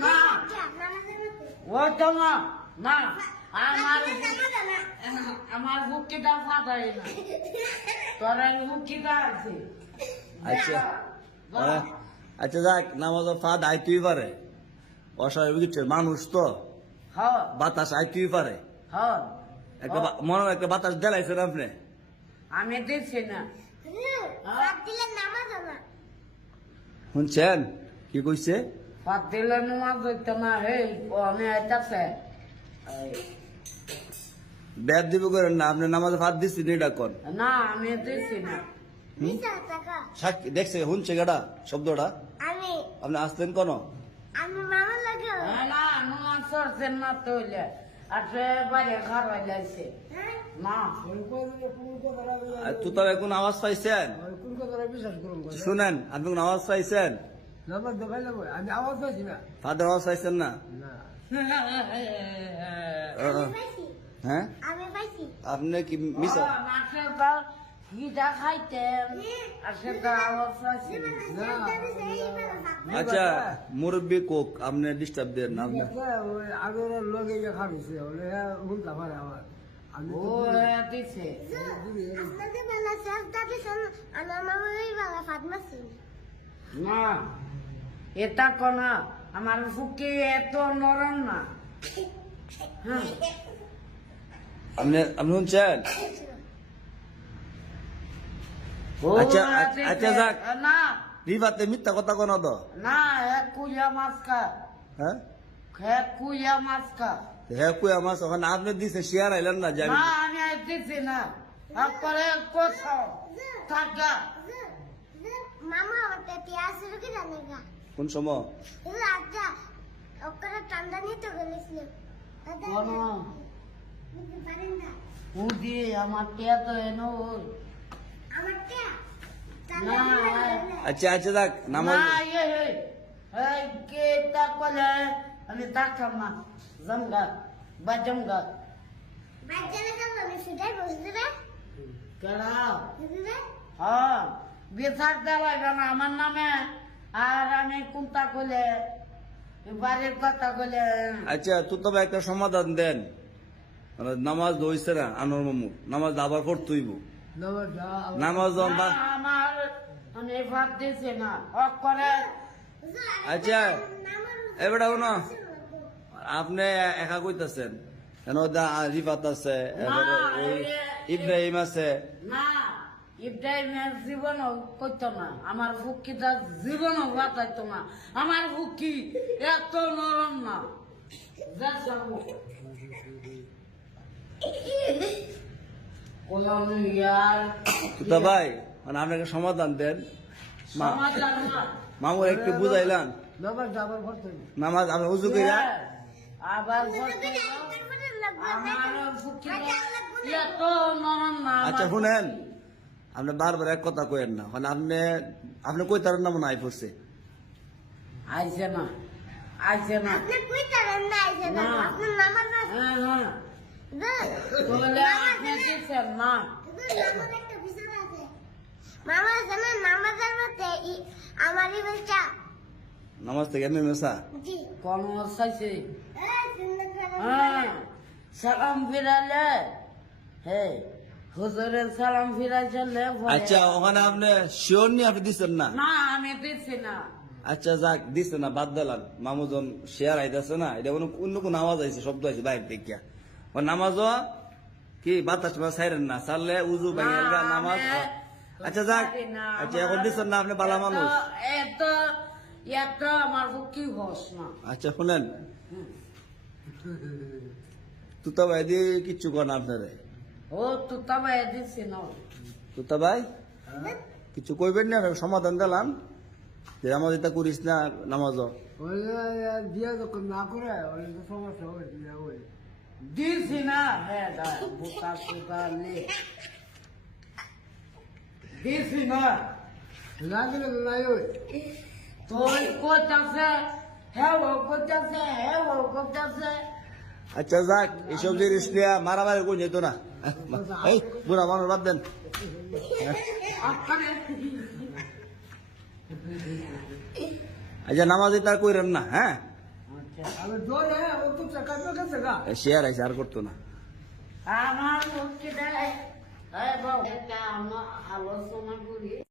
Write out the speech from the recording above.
না ও তোমা না আমার বুকিটা ফাটাই না তোর বুকিটা আছে আচ্ছা আচ্ছা যাক নামাজ ফাঁদ আইতেই পারে অস্বাভাবিক কিছু মানুষ তো হ্যাঁ বাতাস আইতেই পারে হ্যাঁ একটা মনে হয় একটা বাতাস দেলাইছেন আপনি আমি দিচ্ছি না শুনছেন কি কইছে ফাঁদ দিলে নামাজ হইতো না হে ও আমি আইতাছে ব্যাদ দিব করেন না আপনি নামাজে ফাঁদ দিচ্ছেন এটা কর না আমি দিচ্ছি না সাক্ষী দেখছে শুনছে গাড়া শব্দটা আপনি আসতেন কোন না নামাজ পড়ছেন না তৈলে আসে বাইরে ঘর হইলাইছে না তো তবে কোন আওয়াজ পাইছেন শুনেন আপনি কোন আওয়াজ পাইছেন আমি আওয়াজ পাইছি না ফাদের আওয়াজ পাইছেন না হ্যাঁ আপনি কি মিস ঘিটা খাইতেন আসে তো আওয়াজ পাইছি আচ্ছা মুরব্বী কোক আপনি ডিস্টার্ব দেন না আপনি আগের লগে খাবিছে উল্টা পারে আমার ও দিছে না এটা কোনা আমার ফুকি এত নরম না হ্যাঁ আপনি আপনি শুনছেন আচ্ছা আচ্ছা যাক না রিবাতে মিথ্যা কথা কোন তো না এক কুইয়া মাছ কা হ্যাঁ এক কুইয়া মাছ কা হ্যাঁ কুয়া মাছ ওখানে আপনি দিছে শেয়ার আইলেন না যে না আমি আর দিছি না তারপরে কোথাও থাকা মামা আমার পেঁয়াজ কি জানেগা কোন সময় আচ্ছা ওকরা ঠান্ডা নিতে গেছিল কোন পারেন না উদি আমার টিয়া তো এনো আমার টিয়া না আচ্ছা আচ্ছা যাক নামাজ না এই কে তা বলে আমি তাকাম না জমগা বাজমগা বাচ্চারা কেন আমি সেটাই বুঝতে রে কেডা বুঝতে হ্যাঁ বিচার দেওয়া কেন আমার নামে আর আমি কোনটা কইলে বাড়ির কথা কইলে আচ্ছা তো তবে একটা সমাধান দেন মানে নামাজ হইছে না আনোয়ার মামু নামাজ আবার পড়তেইব নামাজ আমার আমি ভাত দিছি না অফ করে আচ্ছা এবারে শুনো আপনি একা কইতাছেন কেন রিফাত আছে এবারে ওই ইব্রাহিম আছে না ইব্রাহিমের জীবনও করতো না আমার বুকিটা জীবনও বাঁচাইতো না আমার বুকি এত নরম না যা যাবো তো ভাই মানে আপনাকে সমাধান দেন সমাধান না মামুর একটু বুঝাইলাম নামাজ আমরা উজু কইরা আবার আমার বুকিটা এত নরম না আচ্ছা শুনেন আপনি বারবার এক কথা কইেন না মানে আপনি কই তার নাম নাই পড়ছে আইছে না আইছে না আপনি কই তারেন না আইছে না আপনার নামাজ না হ্যাঁ হ্যাঁ বলে আপনি দিচ্ছেন না আমার একটা বিষয় আছে মামা জানেন নামাজের মধ্যে আমারই বলছা নামাজ থেকে এমনি মেসা জি কোন চাইছে সুন্দর হ্যাঁ সালাম ফিরালে হে হুজুরের সালাম ফিরাইছিলে আচ্ছা ওখানে আপনি শিওর নি আপনি দিচ্ছেন না না আমি দিচ্ছি না আচ্ছা যাক দিচ্ছে না বাদ দিলাম মামুজন শেয়ার আইতেছে না এটা অন্য কোন আওয়াজ আইছে শব্দ আছে বাইরে দেখিয়া ও নামাজ কি বাতাস সাইরেন না সারলে উজু ভাঙিয়া নামাজ আচ্ছা যাক আচ্ছা এখন দিচ্ছেন না আপনি বালা মানুষ এত এত আমার কি হস না আচ্ছা শুনেন তুতা ভাই দিয়ে কিচ্ছু কর না আপনারে ও তো তবে দিচ্ছি না তুতা ভাই কিছু কইবেন না সমাধান দিলাম যে নামাজ এটা করিস না নামাজ দিয়া যখন না করে সমস্যা হয় দিছি না হ্যাঁ বুকা সুকা লে দিছি না লাগলে নাই ওই তোর কোথাছে হ্যাঁ ও কোথাছে আচ্ছা যাক এইসব জিনিস নিয়ে মারামারি করে যেত না এই বুড়া মানুষ বাদ দেন আচ্ছা নামাজ এটা কইরেন না হ্যাঁ আমি জোরে ও তো কাটবে কাছে গা শেয়ার আইসে আর করতো না আমার ভক্তিটা এই বাবা একটা আলোচনা করি